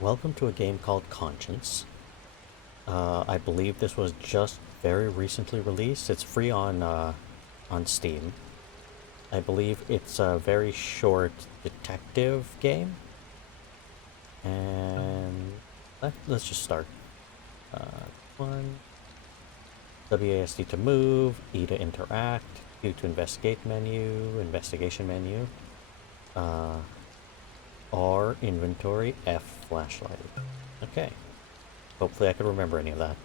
Welcome to a game called Conscience. I believe this was just very recently released. It's free on Steam. I believe it's a very short detective game. And let's just start. One, WASD to move, E to interact, Q to investigate menu, investigation menu, R inventory, F flashlight. Okay. Hopefully I can remember any of that.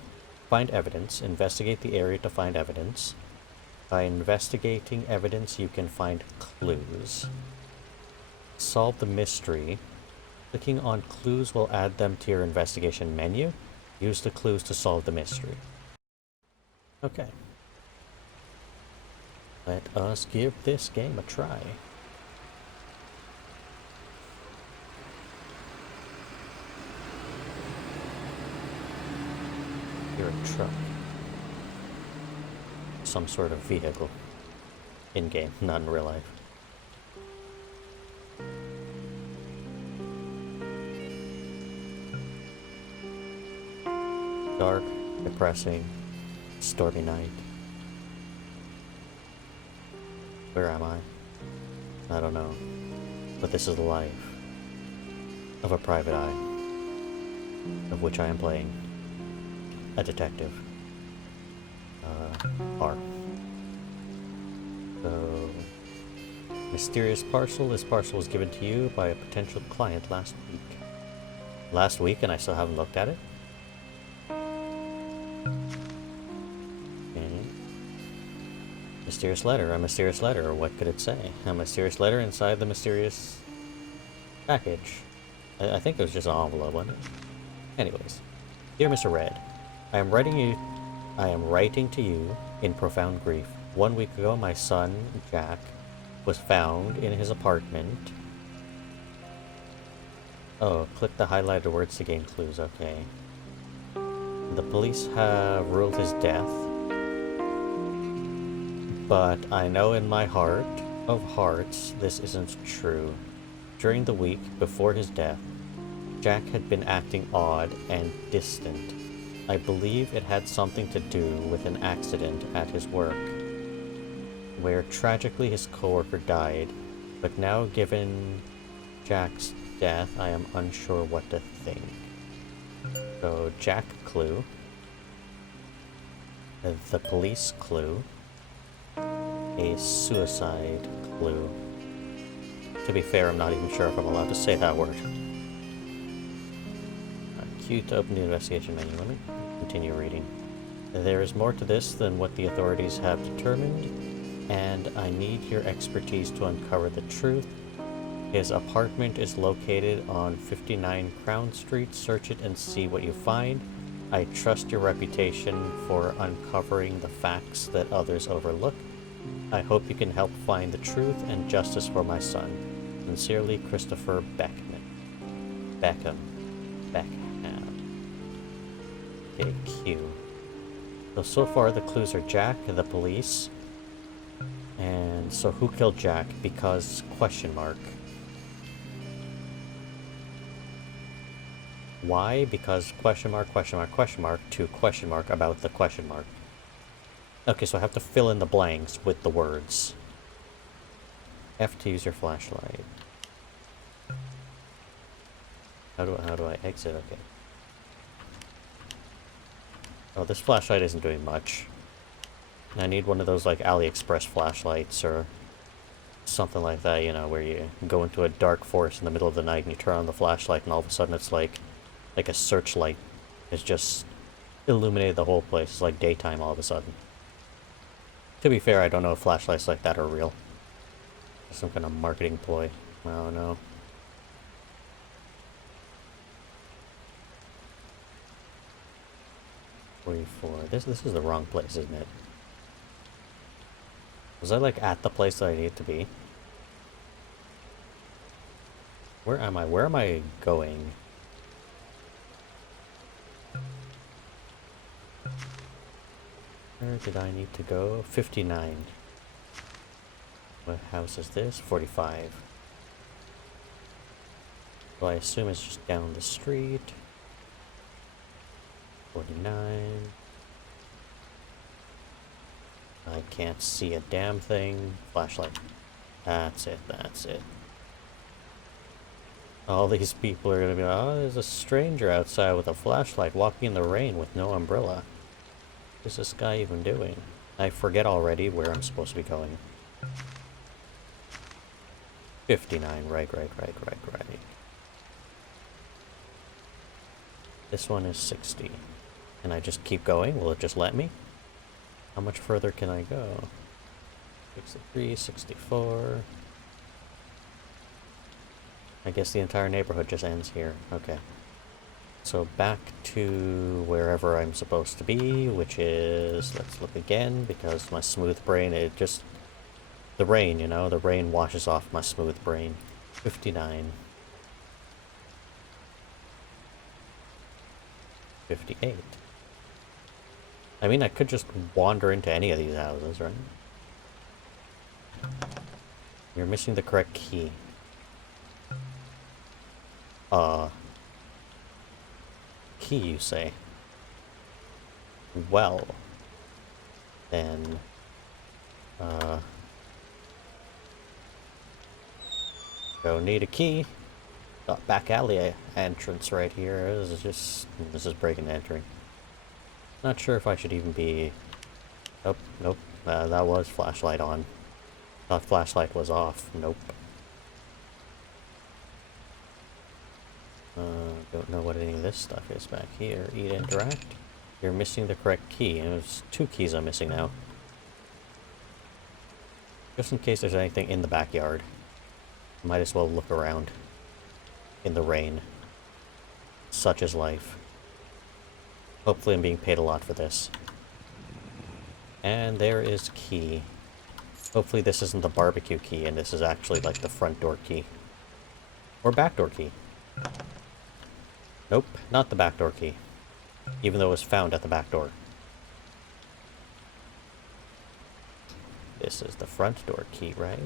Find evidence. Investigate the area to find evidence. By investigating evidence, you can find clues. Solve the mystery. Clicking on clues will add them to your investigation menu. Use the clues to solve the mystery. Okay. Let us give this game a try. You're a truck. Some sort of vehicle. In-game, not in real life. Dark, depressing, stormy night. Where am I? I don't know. But this is the life of a private eye, of which I am playing a detective. R. So, mysterious parcel. This parcel was given to you by a potential client last week. Last week, and I still haven't looked at it? Okay. Mysterious letter. A mysterious letter. What could it say? A mysterious letter inside the mysterious package. I think it was just an envelope, wasn't it? Anyways. Dear Mr. Red, I am writing to you in profound grief. 1 week ago, my son, Jack, was found in his apartment. Oh, click the highlighted words to gain clues. Okay. The police have ruled his death, but I know in my heart of hearts this isn't true. During the week before his death, Jack had been acting odd and distant. I believe it had something to do with an accident at his work, where tragically his coworker died, but now given Jack's death, I am unsure what to think. So, Jack clue, the police clue, a suicide clue. To be fair, I'm not even sure if I'm allowed to say that word. Q to open the investigation menu. Let me continue reading. There is more to this than what the authorities have determined, and I need your expertise to uncover the truth. His apartment is located on 59 Crown Street. Search it and see what you find. I trust your reputation for uncovering the facts that others overlook. I hope you can help find the truth and justice for my son. Sincerely, Christopher Beckham. Okay, Q. So far the clues are Jack, the police, and so who killed Jack? Because question mark. Why? Because question mark, question mark, question mark, to question mark about the question mark. Okay, so I have to fill in the blanks with the words. F to use your flashlight. How do I exit? Okay. Oh, this flashlight isn't doing much. I need one of those, like, AliExpress flashlights or something like that, you know, where you go into a dark forest in the middle of the night and you turn on the flashlight and all of a sudden it's like a searchlight. It's just illuminated the whole place. It's like daytime all of a sudden. To be fair, I don't know if flashlights like that are real. Some kind of marketing ploy. I don't know. This is the wrong place, isn't it? Was I like at the place that I need to be? Where am I? Where am I going? Where did I need to go? 59. What house is this? 45. So I assume it's just down the street. 49. I can't see a damn thing. Flashlight. That's it, that's it. All these people are gonna be like, oh, there's a stranger outside with a flashlight walking in the rain with no umbrella. What is this guy even doing? I forget already where I'm supposed to be going. 59, right. This one is 60. Can I just keep going? Will it just let me? How much further can I go? 63, 64. I guess the entire neighborhood just ends here. Okay. So back to wherever I'm supposed to be, which is, let's look again, because my smooth brain, it just, the rain, you know, the rain washes off my smooth brain. 59. 58. I mean, I could just wander into any of these houses, right? You're missing the correct key. Key, you say? Well, then, don't need a key. Got back alley entrance right here. This is breaking and entering. Not sure if I should even be... Oh, nope. That was flashlight on. Thought flashlight was off. Nope. Don't know what any of this stuff is back here. Eat, interact. You're missing the correct key. And there's 2 keys I'm missing now. Just in case there's anything in the backyard. Might as well look around. In the rain. Such is life. Hopefully I'm being paid a lot for this. And there is key. Hopefully this isn't the barbecue key and this is actually like the front door key. Or back door key. Nope, not the back door key. Even though it was found at the back door. This is the front door key, right?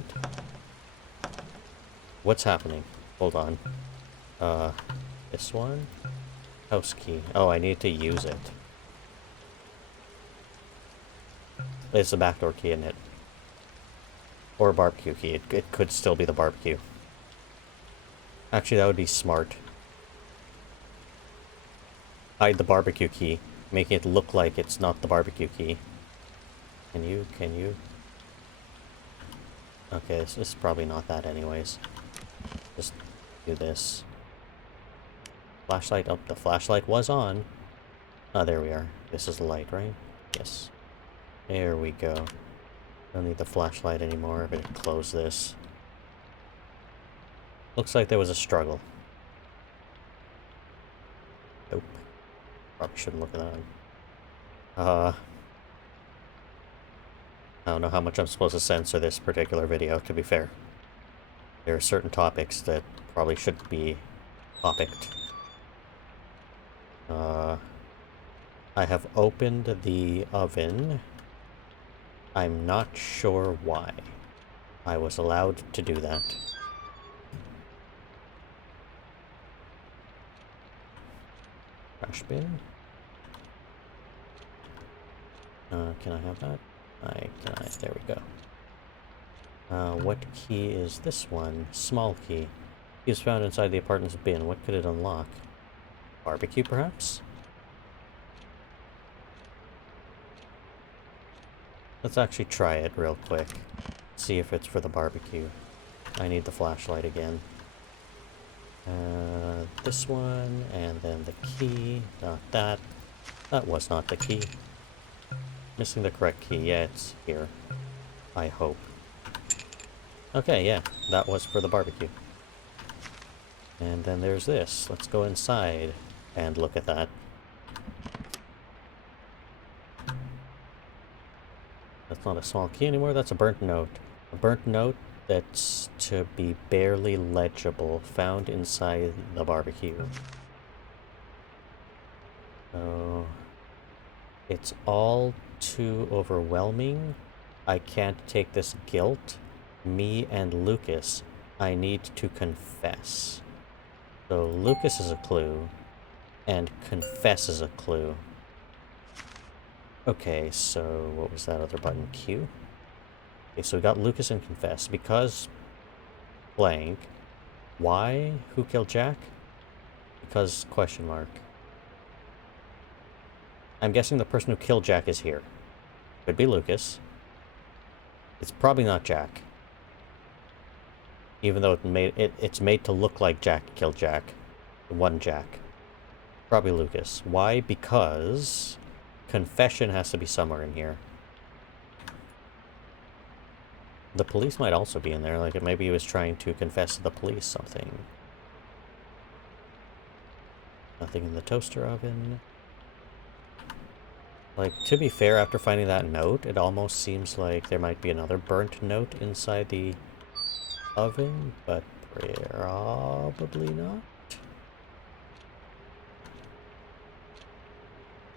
What's happening? Hold on. This one? House key. Oh, I need to use it. It's the back door key, isn't it? Or a barbecue key. It could still be the barbecue. Actually, that would be smart. Hide the barbecue key, making it look like it's not the barbecue key. Can you? Okay, this is probably not that anyways. Just do this. Flashlight up. The flashlight was on. Oh, there we are. This is the light, right? Yes. There we go. Don't need the flashlight anymore. I'm gonna close this. Looks like there was a struggle. Nope. Probably shouldn't look at that. I don't know how much I'm supposed to censor this particular video, to be fair. There are certain topics that probably shouldn't be topicked. I have opened the oven. I'm not sure why I was allowed to do that. Trash bin. Can I have that? There we go. What key is this one? Small key. Key was found inside the apartment's bin. What could it unlock? Barbecue, perhaps? Let's actually try it real quick. See if it's for the barbecue. I need the flashlight again. This one, and then the key. Not that. That was not the key. Missing the correct key. Yeah, it's here. I hope. Okay, yeah. That was for the barbecue. And then there's this. Let's go inside and look at that. That's not a small key anymore, that's a burnt note. A burnt note that's to be barely legible, found inside the barbecue. So, it's all too overwhelming. I can't take this guilt. Me and Lucas, I need to confess. So Lucas is a clue, and confess is a clue. Okay, so what was that other button? Q? Okay, so we got Lucas and confess. Because blank. Why? Who killed Jack? Because question mark. I'm guessing the person who killed Jack is here. Could be Lucas. It's probably not Jack. Even though it's made to look like Jack killed Jack. One Jack. Probably Lucas. Why? Because confession has to be somewhere in here. The police might also be in there. Like, maybe he was trying to confess to the police something. Nothing in the toaster oven. Like, to be fair, after finding that note, it almost seems like there might be another burnt note inside the oven, but probably not.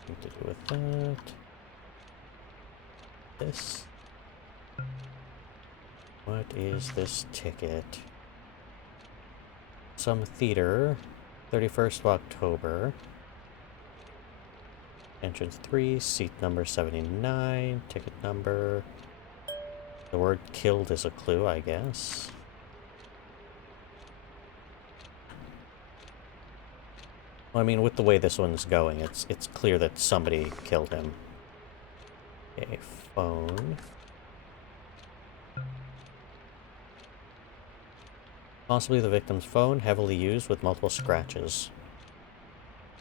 Nothing to do with that. This. What is this ticket? Some theater, 31st of October. Entrance 3, seat number 79, ticket number. The word killed is a clue, I guess. Well, I mean, with the way this one's going, it's clear that somebody killed him. Okay, phone. Possibly the victim's phone, heavily used with multiple scratches.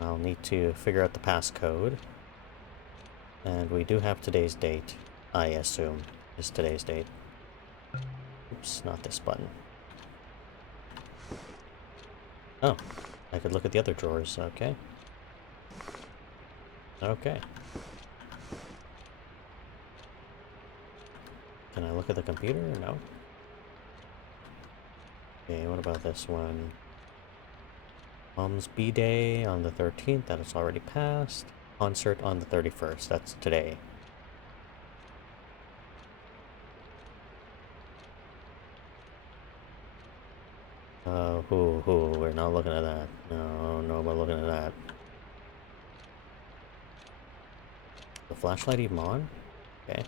I'll need to figure out the passcode. And we do have today's date, I assume, is today's date. Oops, not this button. Oh, I could look at the other drawers, okay. Okay. Can I look at the computer or no? Okay, what about this one? Mom's B-Day on the 13th, that has already passed. Concert on the 31st, that's today. We're not looking at that. No, we're looking at that. The flashlight even on? Okay.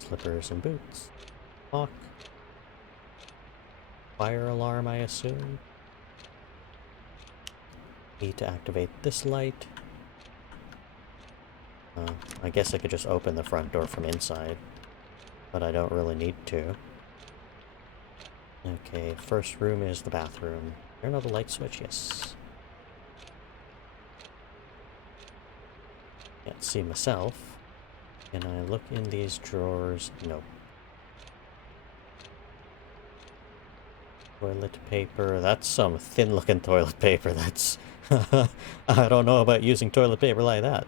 Slippers and boots. Lock. Fire alarm, I assume. Need to activate this light. I guess I could just open the front door from inside, but I don't really need to. Okay, first room is the bathroom. Turn on the light switch, yes. Can't see myself. Can I look in these drawers? No. Toilet paper. That's some thin-looking toilet paper. That's... I don't know about using toilet paper like that.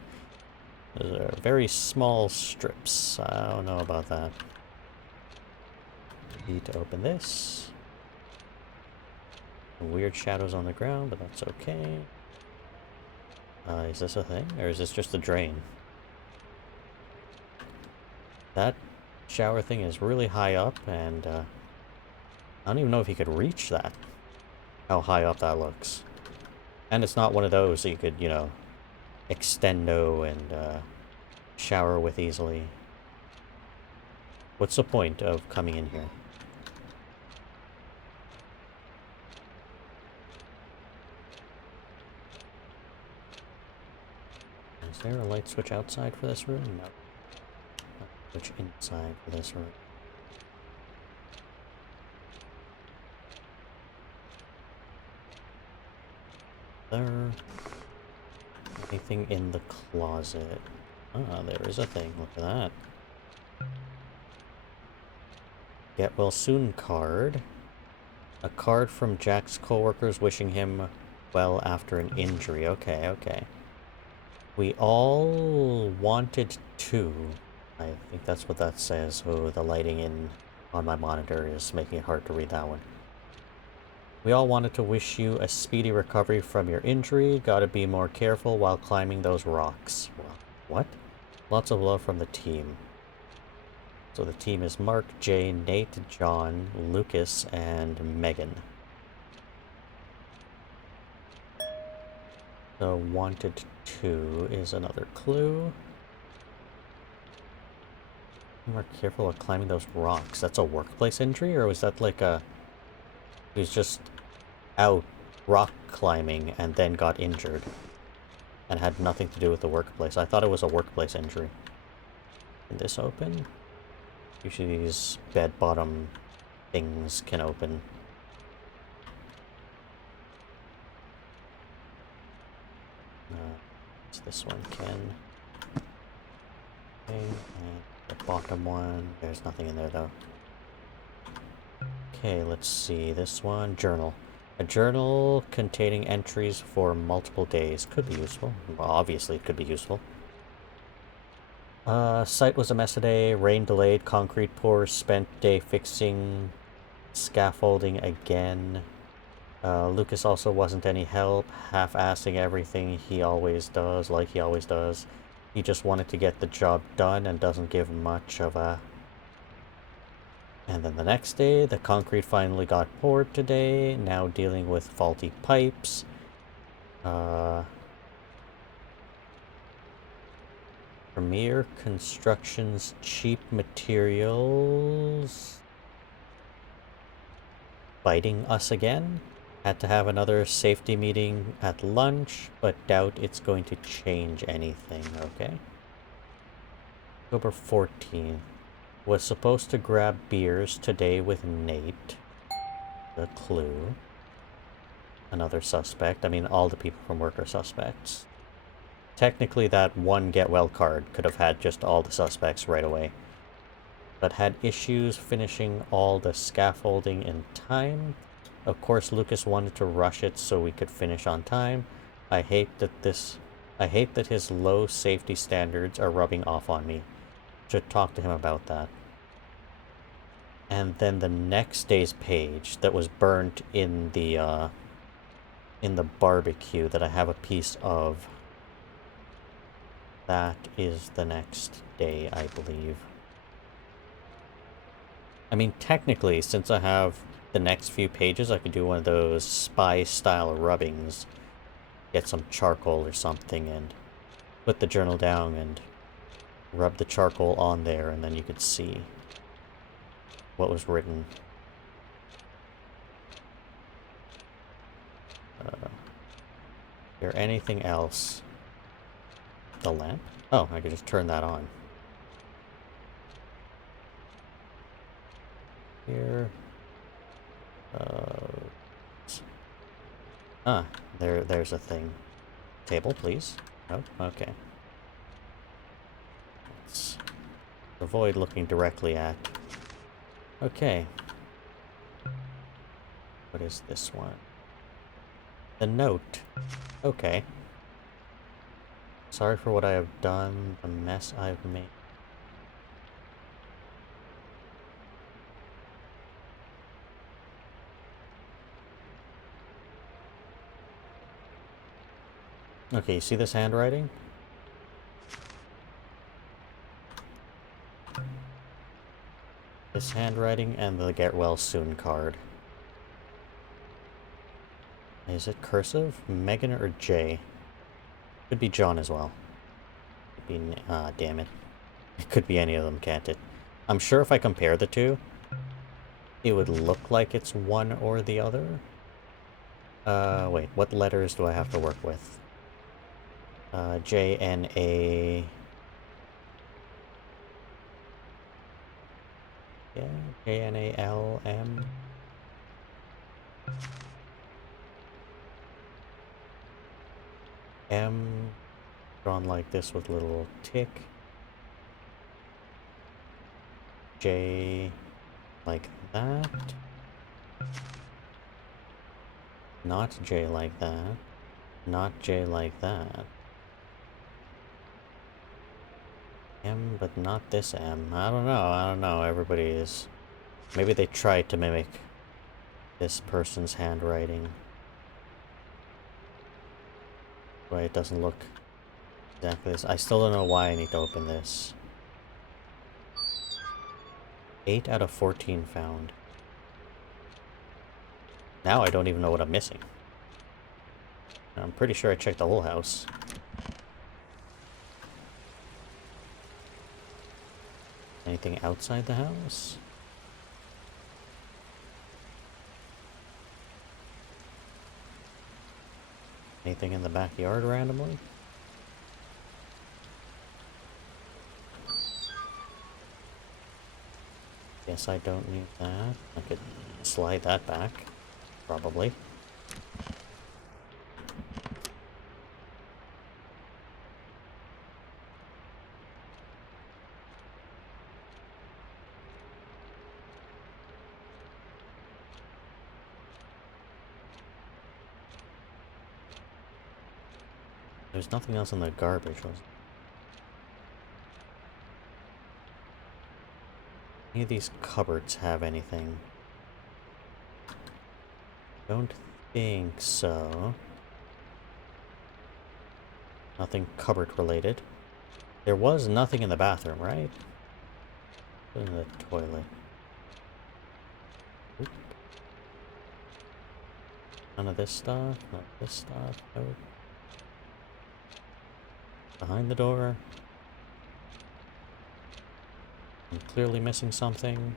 Those are very small strips. I don't know about that. Need to open this. Some weird shadows on the ground, but that's okay. Is this a thing? Or is this just a drain? That shower thing is really high up, and I don't even know if you could reach that. How high up that looks. And it's not one of those that you could, you know, extendo and shower with easily. What's the point of coming in here? Is there a light switch outside for this room? No. Switch inside for this room. There. Anything in the closet? Ah, there is a thing. Look at that. Get well soon card. A card from Jack's coworkers wishing him well after an injury. Okay, okay. We all wanted to. I think that's what that says. Oh, the lighting in on my monitor is making it hard to read that one. We all wanted to wish you a speedy recovery from your injury. Gotta be more careful while climbing those rocks. What? Lots of love from the team. So the team is Mark, Jay, Nate, John, Lucas, and Megan. So wanted 2 is another clue. Be more careful of climbing those rocks. That's a workplace injury, or was that like a... He was just out rock climbing and then got injured and had nothing to do with the workplace. I thought it was a workplace injury. Can this open? Usually these bed bottom things can open. This one can. Okay, and the bottom one, there's nothing in there though. Okay, let's see, this one, journal. A journal containing entries for multiple days. Could be useful. Well, obviously it could be useful. Site was a mess today, rain delayed, concrete pours, spent day fixing scaffolding again. Lucas also wasn't any help, half-assing everything he always does, like he always does. He just wanted to get the job done and doesn't give much of a... And then the next day, the concrete finally got poured today, now dealing with faulty pipes. Premier Construction's cheap materials... biting us again? Had to have another safety meeting at lunch, but doubt it's going to change anything, okay? October 14th. Was supposed to grab beers today with Nate. The clue. Another suspect. I mean, all the people from work are suspects. Technically, that one get well card could have had just all the suspects right away. But had issues finishing all the scaffolding in time. Of course, Lucas wanted to rush it so we could finish on time. I hate that his low safety standards are rubbing off on me. Should talk to him about that. And then the next day's page that was burnt in the barbecue that I have a piece of. That is the next day, I believe. I mean, technically, since I have the next few pages, I could do one of those spy-style rubbings. Get some charcoal or something and put the journal down and rub the charcoal on there, and then you could see what was written. Is there anything else? The lamp? Oh, I could just turn that on. Here. There's a thing. Table, please. Oh, okay. Let's avoid looking directly at. Okay. What is this one? The note. Okay. Sorry for what I have done, the mess I've made. Okay, you see this handwriting? This handwriting and the get well soon card. Is it cursive? Megan or Jay? Could be John as well. Could be, damn it. It could be any of them, can't it? I'm sure if I compare the two, it would look like it's one or the other. Wait, what letters do I have to work with? J, N, A... Yeah, J, N, A, L, M... M... drawn like this with a little tick. J... like that. Not J like that. Not J like that. M, but not this M. I don't know. Everybody is... Maybe they tried to mimic this person's handwriting. But it doesn't look exactly this. I still don't know why I need to open this. 8 out of 14 found. Now I don't even know what I'm missing. I'm pretty sure I checked the whole house. Anything outside the house? Anything in the backyard randomly? Guess I don't need that. I could slide that back, probably. There's nothing else in the garbage, was there? Any of these cupboards have anything? Don't think so. Nothing cupboard related. There was nothing in the bathroom, right? In the toilet. Oop. None of this stuff, none of this stuff, nope. Behind the door. I'm clearly missing something.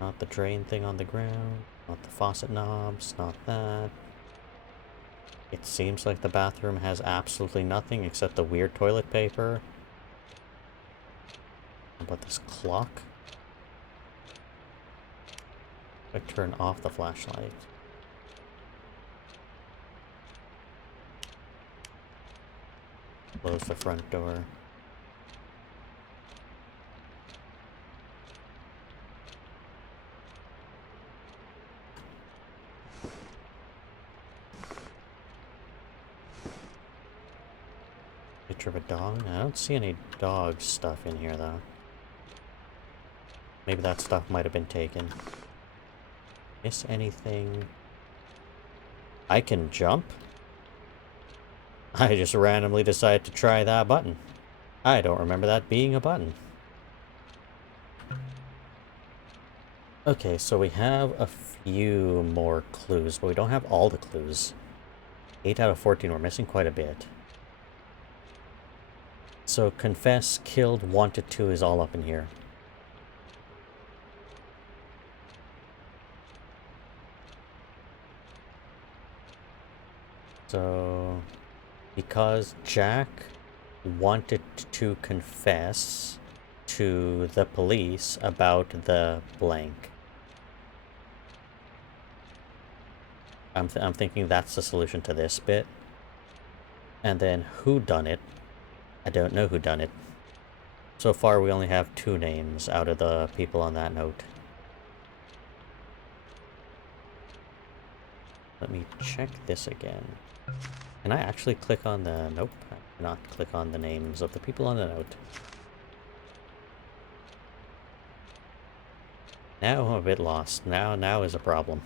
Not the drain thing on the ground, not the faucet knobs, not that. It seems like the bathroom has absolutely nothing except the weird toilet paper. How about this clock? I turn off the flashlight. Close the front door. Picture of a dog? I don't see any dog stuff in here though. Maybe that stuff might have been taken. Miss anything? I can jump? I just randomly decided to try that button. I don't remember that being a button. Okay, so we have a few more clues, but we don't have all the clues. 8 out of 14, we're missing quite a bit. So confess, killed, wanted to is all up in here. So, because Jack wanted to confess to the police about the blank. I'm thinking that's the solution to this bit. And then who done it? I don't know who done it. So far we only have 2 names out of the people on that note. Let me check this again. Can I actually click on the... Nope, I cannot click on the names of the people on the note. Now I'm a bit lost. Now is a problem.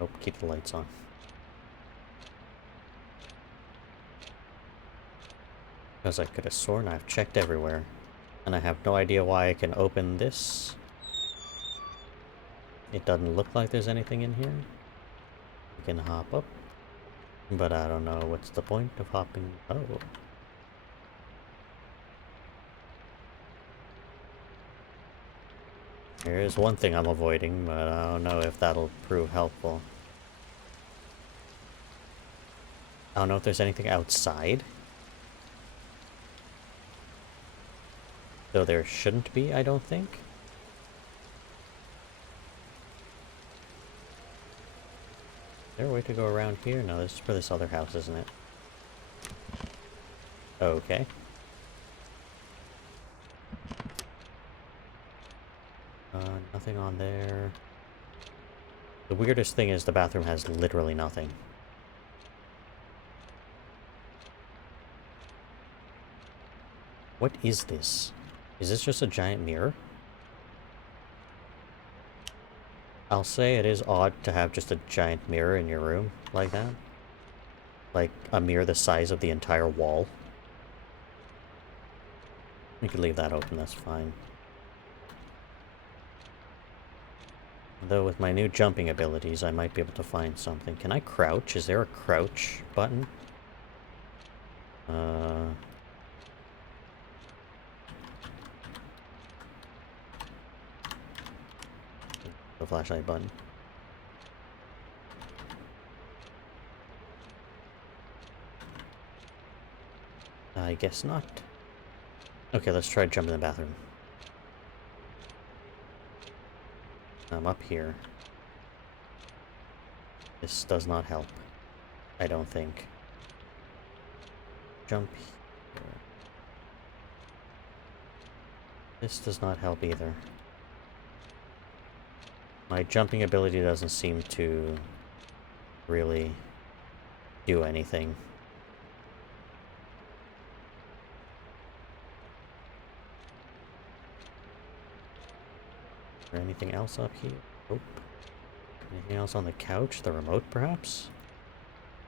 Nope, keep the lights on. Because I could have sworn I've checked everywhere. And I have no idea why I can open this. It doesn't look like there's anything in here. You can hop up. But I don't know what's the point of hopping. Oh. There is one thing I'm avoiding, but I don't know if that'll prove helpful. I don't know if there's anything outside. Though there shouldn't be, I don't think. Is there a way to go around here? No, this is for this other house, isn't it? Okay. Nothing on there. The weirdest thing is the bathroom has literally nothing. What is this? Is this just a giant mirror? I'll say it is odd to have just a giant mirror in your room like that. Like a mirror the size of the entire wall. We could leave that open, that's fine. Though with my new jumping abilities, I might be able to find something. Can I crouch? Is there a crouch button? The flashlight button. I guess not. Okay, let's try jumping in the bathroom. I'm up here. This does not help. I don't think. Jump here. This does not help either. My jumping ability doesn't seem to really do anything. Is there anything else up here? Nope. Anything else on the couch? The remote, perhaps?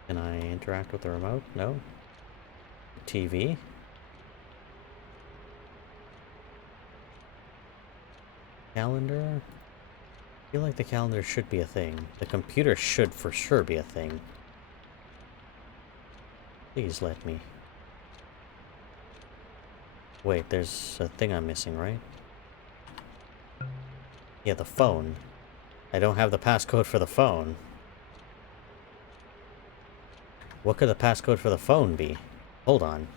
Can I interact with the remote? No. TV? Calendar? I feel like the calendar should be a thing. The computer should for sure be a thing. Please let me. Wait, there's a thing I'm missing, right? Yeah, the phone. I don't have the passcode for the phone. What could the passcode for the phone be? Hold on.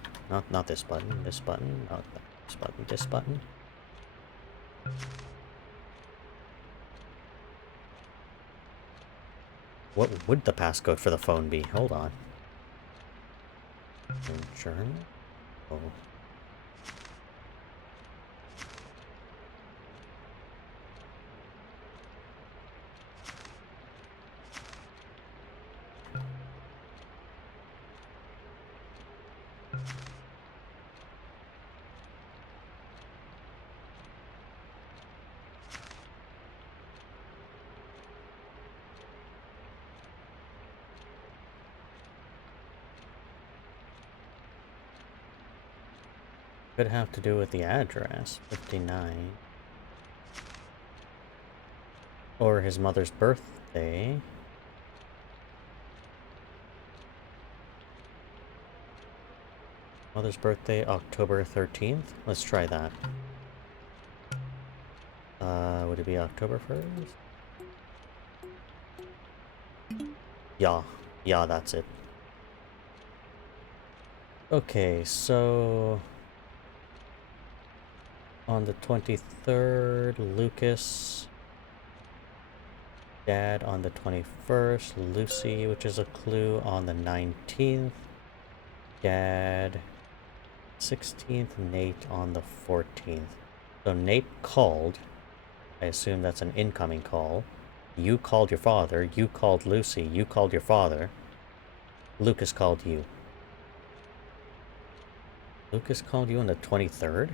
Not this button. This button. Not this button. This button. What would the passcode for the phone be? Hold on. Journal? Oh. Could have to do with the address. 59. Or his mother's birthday. Mother's birthday, October 13th. Let's try that. Would it be October 1st? Yeah. Yeah, that's it. Okay, so... on the 23rd, Lucas. Dad on the 21st. Lucy, which is a clue, on the 19th. Dad... 16th. Nate on the 14th. So Nate called. I assume that's an incoming call. You called your father. You called Lucy. You called your father. Lucas called you. Lucas called you on the 23rd?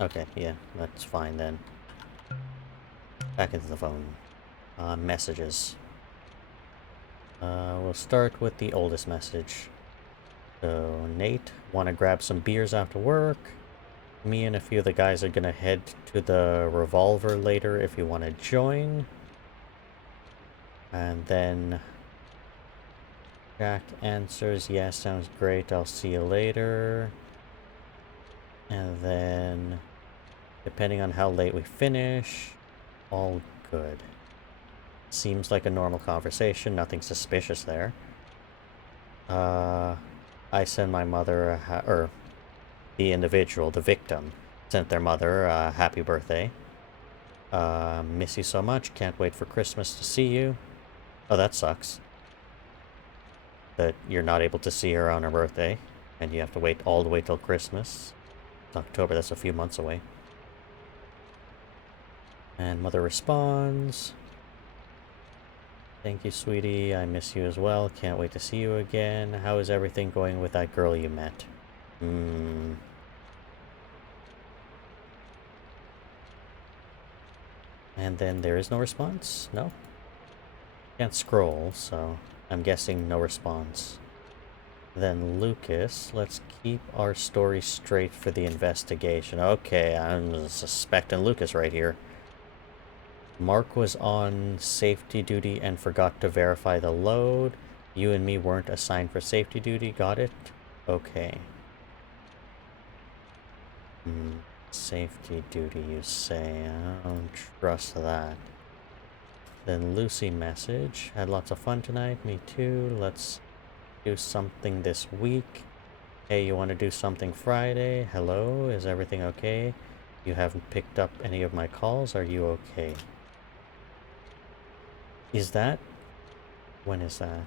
Okay, yeah, that's fine then. Back into the phone. Messages. We'll start with the oldest message. So, Nate, want to grab some beers after work? Me and a few of the guys are gonna head to the Revolver later if you want to join. And then Jack answers, yes, sounds great, I'll see you later. And then, depending on how late we finish, all good. Seems like a normal conversation, nothing suspicious there. I send my mother, or the individual, the victim, sent their mother a happy birthday. Miss you so much, can't wait for Christmas to see you. Oh, that sucks. That you're not able to see her on her birthday, and you have to wait all the way till Christmas. It's October, that's a few months away. And mother responds, thank you, sweetie, I miss you as well, can't wait to see you again. How is everything going with that girl you met? And then there is no response? No? Can't scroll, so I'm guessing no response. Then Lucas, let's keep our story straight for the investigation. Okay, I'm suspecting Lucas right here. Mark was on safety duty and forgot to verify the load. You and me weren't assigned for safety duty, got it? Okay. Safety duty, you say. I don't trust that. Then Lucy message. Had lots of fun tonight. Me too. Let's do something this week. Hey, you want to do something Friday? Hello, is everything okay? You haven't picked up any of my calls. Are you okay? Is that... When is that?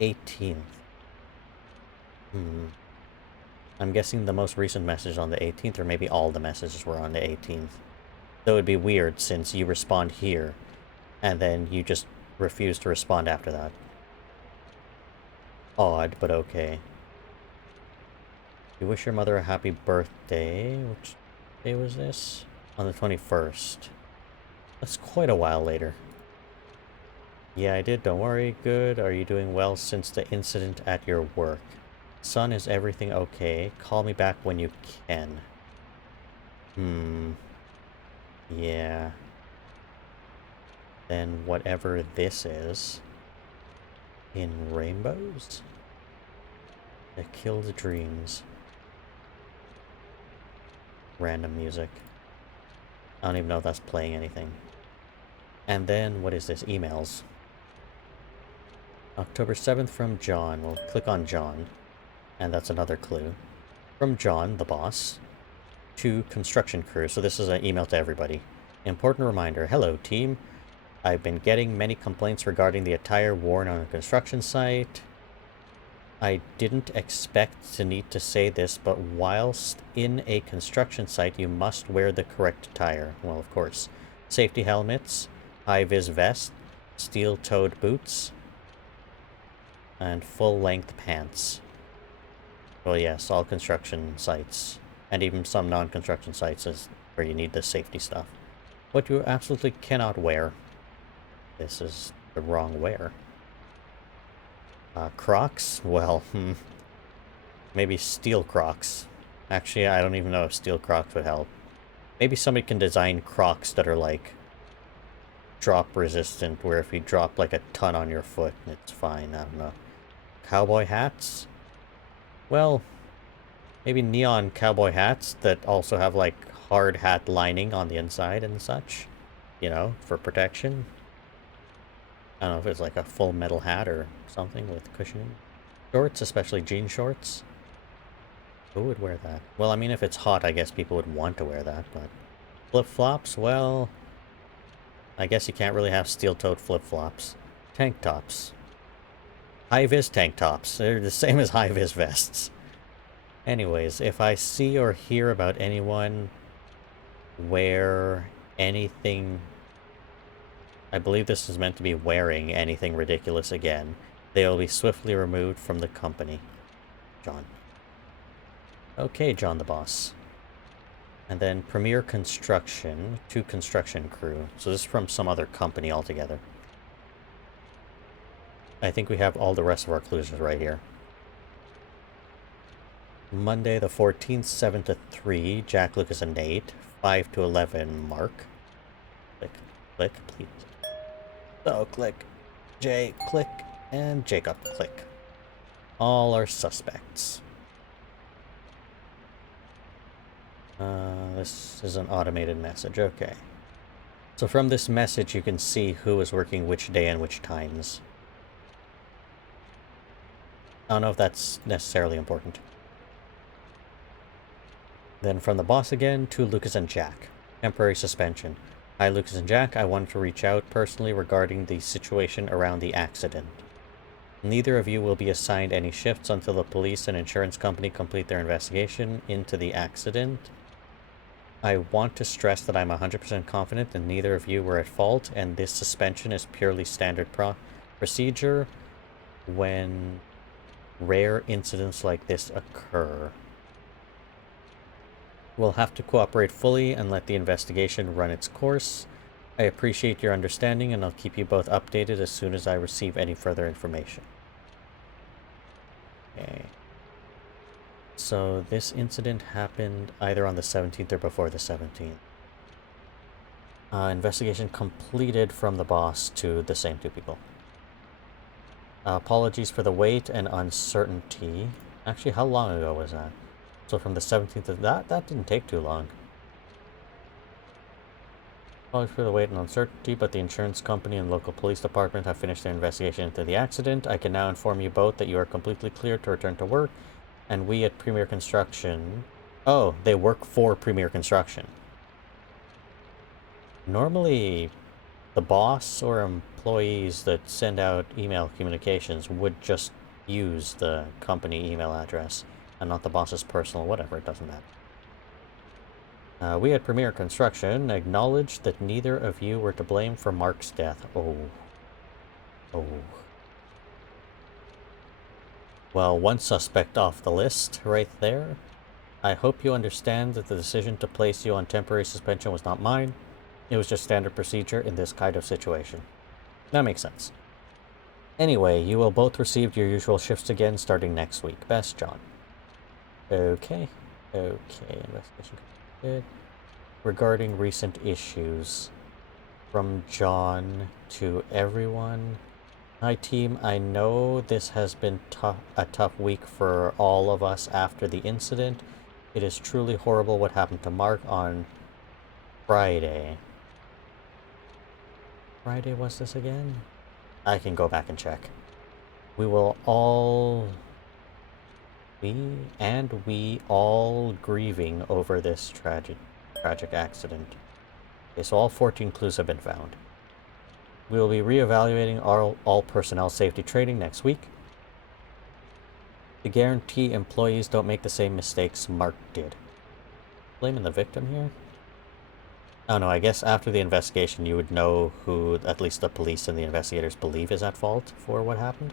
18th. I'm guessing the most recent message on the 18th, or maybe all the messages were on the 18th. So it would be weird since you respond here, and then you just refuse to respond after that. Odd, but okay. You wish your mother a happy birthday. Which day was this? On the 21st. That's quite a while later. Yeah, I did. Don't worry. Good. Are you doing well since the incident at your work? Son, is everything okay? Call me back when you can. Yeah. Then whatever this is... In rainbows? It killed dreams. Random music. I don't even know if that's playing anything. And then, what is this? Emails. October 7th from John. We'll click on John. And that's another clue. From John, the boss, to construction crew. So this is an email to everybody. Important reminder. Hello, team. I've been getting many complaints regarding the attire worn on a construction site. I didn't expect to need to say this, but whilst in a construction site, you must wear the correct attire. Well, of course. Safety helmets, high-vis vest, steel-toed boots, and full-length pants. Well, yes, all construction sites, and even some non-construction sites is where you need the safety stuff. What you absolutely cannot wear. This is the wrong wear. Crocs? Well, maybe steel Crocs. Actually, I don't even know if steel Crocs would help. Maybe somebody can design Crocs that are, like, drop resistant, where if you drop, like, a ton on your foot, it's fine. I don't know. Cowboy hats? Well, maybe neon cowboy hats that also have, like, hard hat lining on the inside and such. You know, for protection. I don't know if it's like a full metal hat or something with cushioning. Shorts, especially jean shorts. Who would wear that? Well, I mean, if it's hot, I guess people would want to wear that, but... Flip-flops? Well... I guess you can't really have steel-toed flip-flops. Tank tops. High-vis tank tops. They're the same as high-vis vests. Anyways, if I see or hear about anyone wear anything... I believe this is meant to be wearing anything ridiculous again. They will be swiftly removed from the company. John. Okay, John the boss. And then Premier Construction to construction crew. So this is from some other company altogether. I think we have all the rest of our clues right here. Monday the 14th, 7 to 3, Jack, Lucas, and Nate. 5 to 11, Mark. Click, click, please. So, click. Jay, click. And Jacob, click. All are suspects. This is an automated message. Okay. So from this message, you can see who is working which day and which times. I don't know if that's necessarily important. Then from the boss again to Lucas and Jack. Temporary suspension. Hi, Lucas and Jack. I wanted to reach out personally regarding the situation around the accident. Neither of you will be assigned any shifts until the police and insurance company complete their investigation into the accident. I want to stress that I'm 100% confident that neither of you were at fault, and this suspension is purely standard procedure when rare incidents like this occur. We'll have to cooperate fully and let the investigation run its course. I appreciate your understanding, and I'll keep you both updated as soon as I receive any further information. Okay. So this incident happened either on the 17th or before the 17th. Investigation completed from the boss to the same two people. Apologies for the wait and uncertainty. Actually, how long ago was that? So from the 17th of that didn't take too long. Apologies for the wait and uncertainty, but the insurance company and local police department have finished their investigation into the accident. I can now inform you both that you are completely cleared to return to work, and we at Premier Construction... Oh, they work for Premier Construction. Normally, the boss or employees that send out email communications would just use the company email address and not the boss's personal whatever, it doesn't matter. We at Premier Construction acknowledge that neither of you were to blame for Mark's death. Oh. Well, one suspect off the list right there. I hope you understand that the decision to place you on temporary suspension was not mine. It was just standard procedure in this kind of situation. That makes sense. Anyway, you will both receive your usual shifts again starting next week. Best, John. Okay, investigation completed. Regarding recent issues, from John to everyone. Hi team, I know this has been a tough week for all of us after the incident. It is truly horrible what happened to Mark on Friday. Friday was this again? I can go back and check. We all grieving over this tragic accident. Okay, so all 14 clues have been found. We will be reevaluating all personnel safety training next week to guarantee employees don't make the same mistakes Mark did. Blaming the victim here? Oh no, I guess after the investigation you would know who at least the police and the investigators believe is at fault for what happened.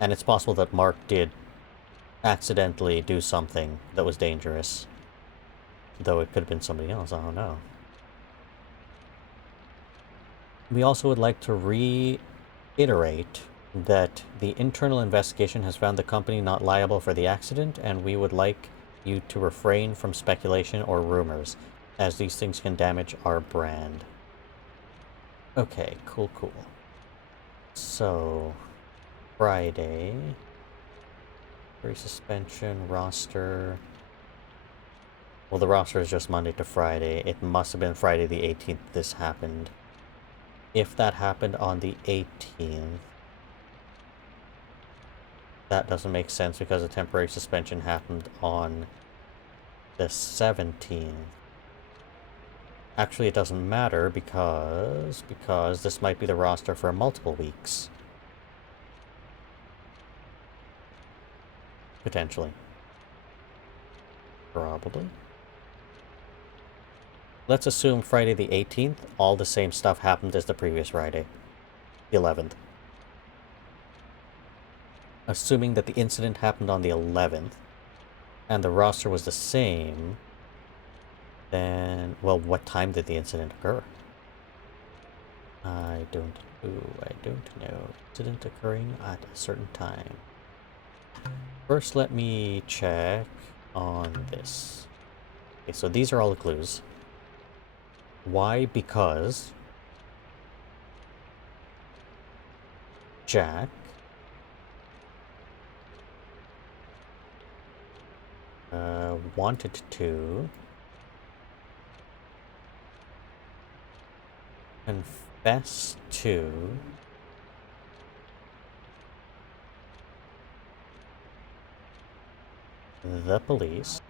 And it's possible that Mark did accidentally do something that was dangerous. Though it could have been somebody else, I don't know. We also would like to reiterate that the internal investigation has found the company not liable for the accident, and we would like you to refrain from speculation or rumors, as these things can damage our brand. Okay, cool. So, Friday. Suspension, roster. Well, the roster is just Monday to Friday. It must have been Friday the 18th this happened. If that happened on the 18th, that doesn't make sense because the temporary suspension happened on the 17th. Actually, it doesn't matter because this might be the roster for multiple weeks. Potentially. Probably. Let's assume Friday the 18th, all the same stuff happened as the previous Friday. The 11th. Assuming that the incident happened on the 11th, and the roster was the same, then, well, what time did the incident occur? I don't know. Incident occurring at a certain time. First, let me check on this. Okay, so these are all the clues. Why? Because Jack wanted to confess to the police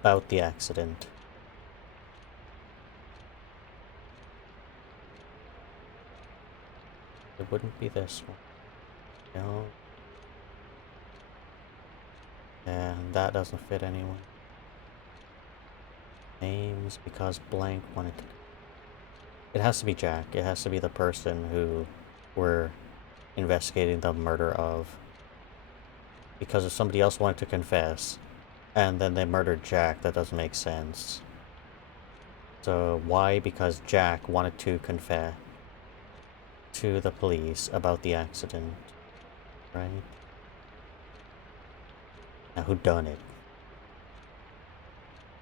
about the accident. It wouldn't be this one. No. And that doesn't fit anyone. Names because blank wanted to... It has to be Jack. It has to be the person who we're investigating the murder of. because if somebody else wanted to confess, and then they murdered Jack, that doesn't make sense. So why? Because Jack wanted to confess to the police about the accident, right? Now who done it?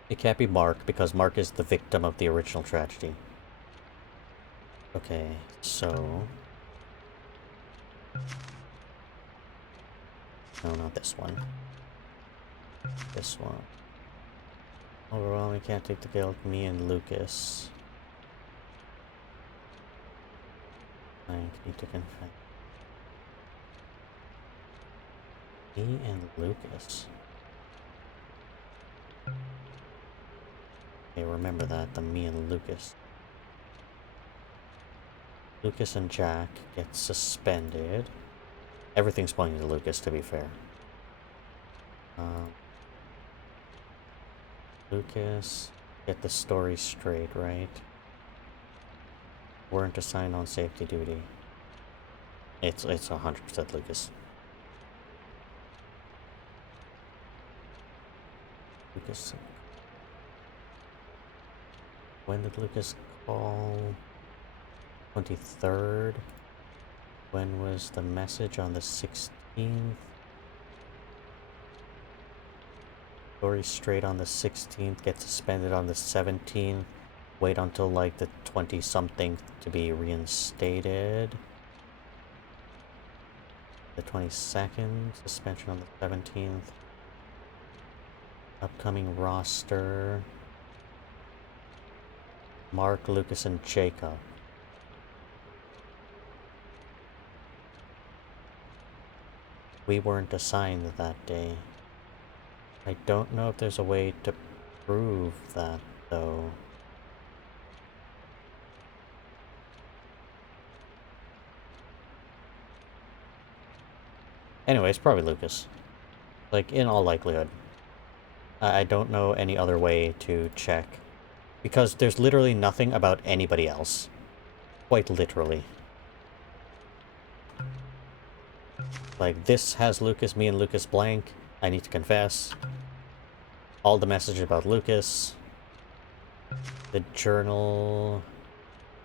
It can't be Mark, because Mark is the victim of the original tragedy. Okay, so... No, not this one. This one. Overall, we can't take the guilt. Me and Lucas. I need to confess. Me and Lucas. Okay, remember that, the me and Lucas. Lucas and Jack get suspended. Everything's pointing to Lucas, to be fair. Lucas, get the story straight, right? Weren't assigned on safety duty. It's 100% Lucas. Lucas. When did Lucas call? 23rd. When was the message? On the 16th. Story straight on the 16th. Get suspended on the 17th. Wait until like the 20-something to be reinstated. The 22nd. Suspension on the 17th. Upcoming roster. Mark, Lucas, and Jacob. We weren't assigned that day. I don't know if there's a way to prove that, though. Anyway, it's probably Lucas. Like, in all likelihood. I don't know any other way to check. Because there's literally nothing about anybody else. Quite literally. Like, this has Lucas, me and Lucas blank. I need to confess. All the messages about Lucas. The journal...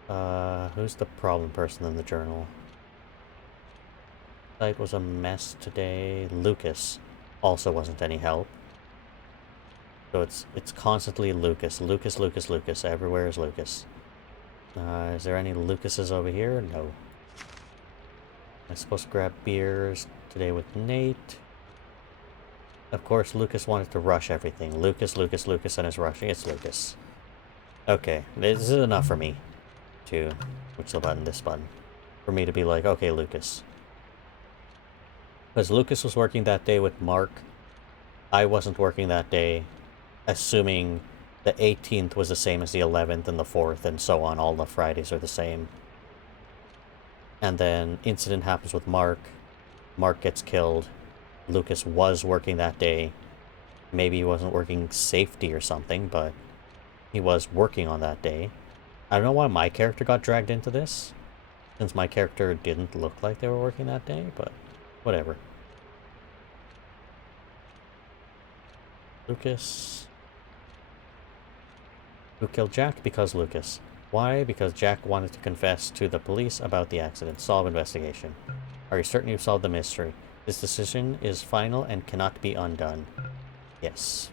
who's the problem person in the journal? Site was a mess today. Lucas also wasn't any help. So it's constantly Lucas. Lucas, Lucas, Lucas. Everywhere is Lucas. Is there any Lucases over here? No. I'm supposed to grab beers today with Nate. Of course, Lucas wanted to rush everything. Lucas, Lucas, Lucas, and is rushing. It's Lucas. Okay, this is enough for me to... Which the button? This button. For me to be like, okay, Lucas. Because Lucas was working that day with Mark. I wasn't working that day. Assuming the 18th was the same as the 11th and the 4th and so on. All the Fridays are the same. And then incident happens with Mark. Mark gets killed. Lucas was working that day. Maybe he wasn't working safety or something, but he was working on that day. I don't know why my character got dragged into this, since my character didn't look like they were working that day, but whatever. Lucas. Who killed Jack? Because Lucas. Why? Because Jack wanted to confess to the police about the accident. Solve investigation. Are you certain you've solved the mystery? This decision is final and cannot be undone. Yes.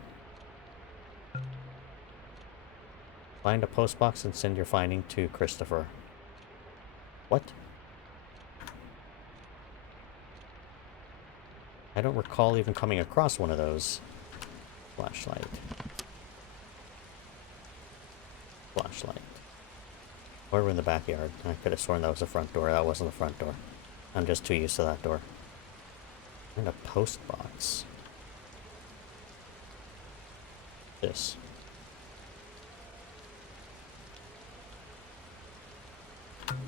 Find a postbox and send your finding to Christopher. What? I don't recall even coming across one of those. Flashlight. Flashlight. Or we're in the backyard. I could have sworn that was the front door. That wasn't the front door. I'm just too used to that door. And a post box. This.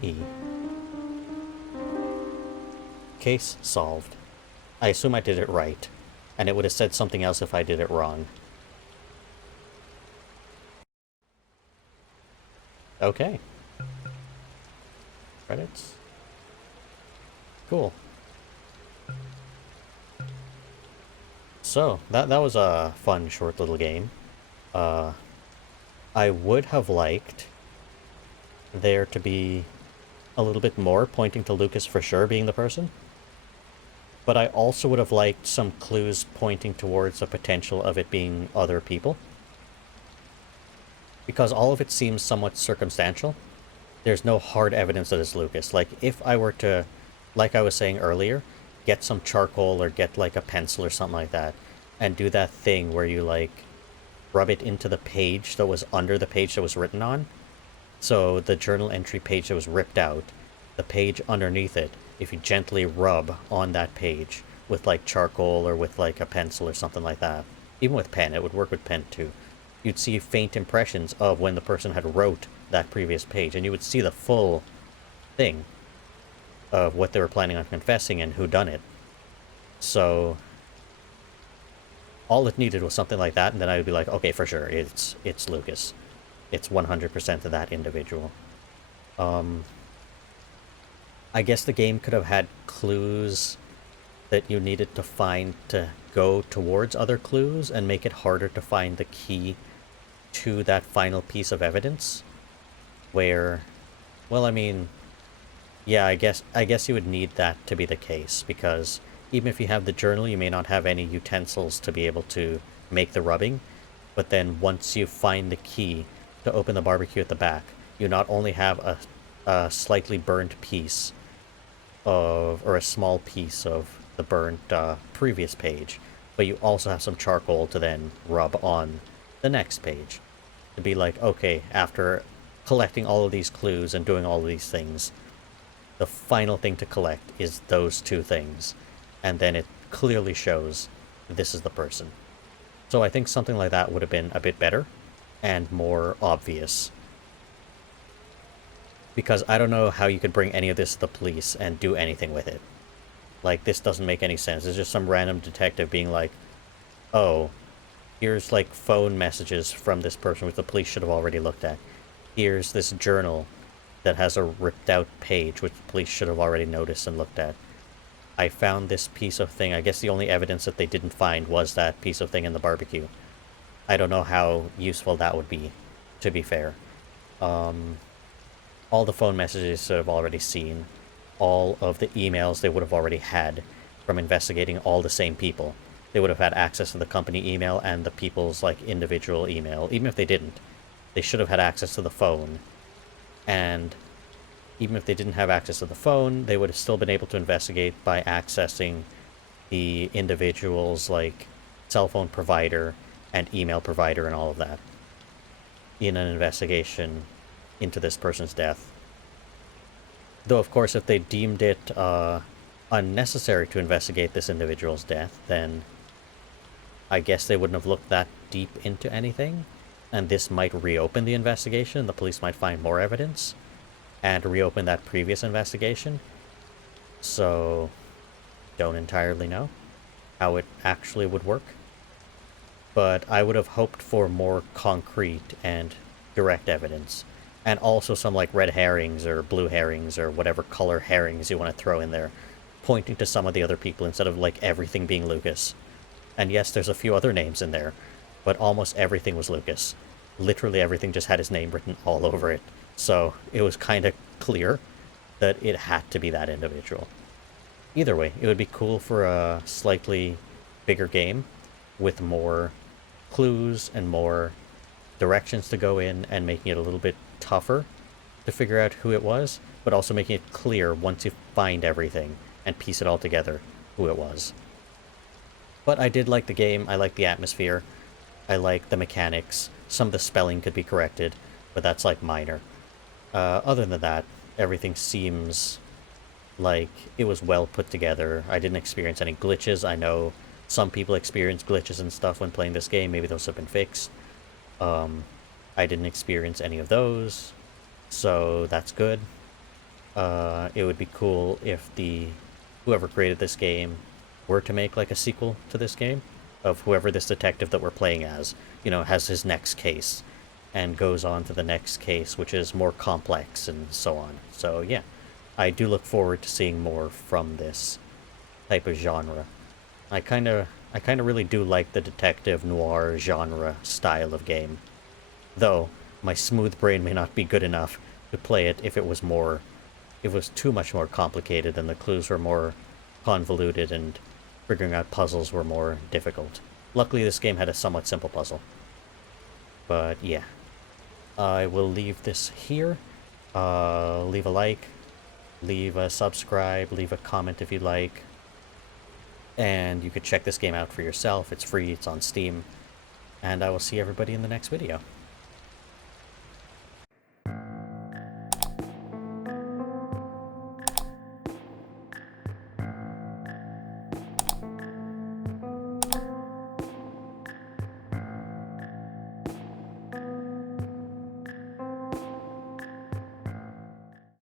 E. Case solved. I assume I did it right. And it would have said something else if I did it wrong. Okay. Credits. Cool. So, that was a fun, short little game. Uh, I would have liked there to be a little bit more pointing to Lucas for sure being the person. But I also would have liked some clues pointing towards the potential of it being other people. Because all of it seems somewhat circumstantial. There's no hard evidence that it's Lucas. Like, if I were to, like I was saying earlier, get some charcoal or get, like, a pencil or something like that, and do that thing where you, like, rub it into the page that was under the page that was written on. So the journal entry page that was ripped out, the page underneath it, if you gently rub on that page with, like, charcoal or with, like, a pencil or something like that, even with pen, it would work with pen too, you'd see faint impressions of when the person had wrote that previous page, and you would see the full thing of what they were planning on confessing and who done it. So all it needed was something like that, and then I would be like, okay, for sure, it's Lucas. It's 100% of that individual. I guess the game could have had clues that you needed to find to go towards other clues and make it harder to find the key to that final piece of evidence. Where, well, I mean, yeah, I guess you would need that to be the case, because even if you have the journal, you may not have any utensils to be able to make the rubbing. But then once you find the key to open the barbecue at the back, you not only have a slightly burned piece of, or a small piece of the burnt previous page, but you also have some charcoal to then rub on the next page. To be like, okay, after collecting all of these clues and doing all of these things, the final thing to collect is those two things. And then it clearly shows this is the person. So I think something like that would have been a bit better and more obvious. Because I don't know how you could bring any of this to the police and do anything with it. Like, this doesn't make any sense. It's just some random detective being like, oh, here's, like, phone messages from this person, which the police should have already looked at. Here's this journal that has a ripped out page, which the police should have already noticed and looked at. I found this piece of thing. I guess the only evidence that they didn't find was that piece of thing in the barbecue. I don't know how useful that would be, to be fair. All the phone messages that I've already seen, all of the emails they would have already had from investigating all the same people. They would have had access to the company email and the people's, like, individual email. Even if they didn't, they should have had access to the phone. And even if they didn't have access to the phone, they would have still been able to investigate by accessing the individual's, like, cell phone provider and email provider and all of that in an investigation into this person's death. Though, of course, if they deemed it unnecessary to investigate this individual's death, then I guess they wouldn't have looked that deep into anything, and this might reopen the investigation. The police might find more evidence and reopen that previous investigation. So, don't entirely know how it actually would work. But I would have hoped for more concrete and direct evidence. And also some, like, red herrings or blue herrings or whatever color herrings you want to throw in there, pointing to some of the other people instead of, like, everything being Lucas. And yes, there's a few other names in there, but almost everything was Lucas. Literally everything just had his name written all over it. So it was kind of clear that it had to be that individual. Either way, it would be cool for a slightly bigger game with more clues and more directions to go in, and making it a little bit tougher to figure out who it was, but also making it clear once you find everything and piece it all together who it was. But I did like the game. I like the atmosphere. I like the mechanics. Some of the spelling could be corrected, but that's, like, minor. Other than that, everything seems like it was well put together. I didn't experience any glitches. I know some people experience glitches and stuff when playing this game. Maybe those have been fixed. I didn't experience any of those, so that's good. It would be cool if whoever created this game were to make, like, a sequel to this game, of whoever this detective that we're playing as, has his next case, and goes on to the next case, which is more complex, and so on. So, yeah, I do look forward to seeing more from this type of genre. I kind of I kind of really do like the detective noir genre style of game. Though, my smooth brain may not be good enough to play it if it was too much more complicated and the clues were more convoluted and figuring out puzzles were more difficult. Luckily, this game had a somewhat simple puzzle. But yeah, I will leave this here. Leave a like, leave a subscribe, leave a comment if you like. And you could check this game out for yourself. It's free, it's on Steam. And I will see everybody in the next video.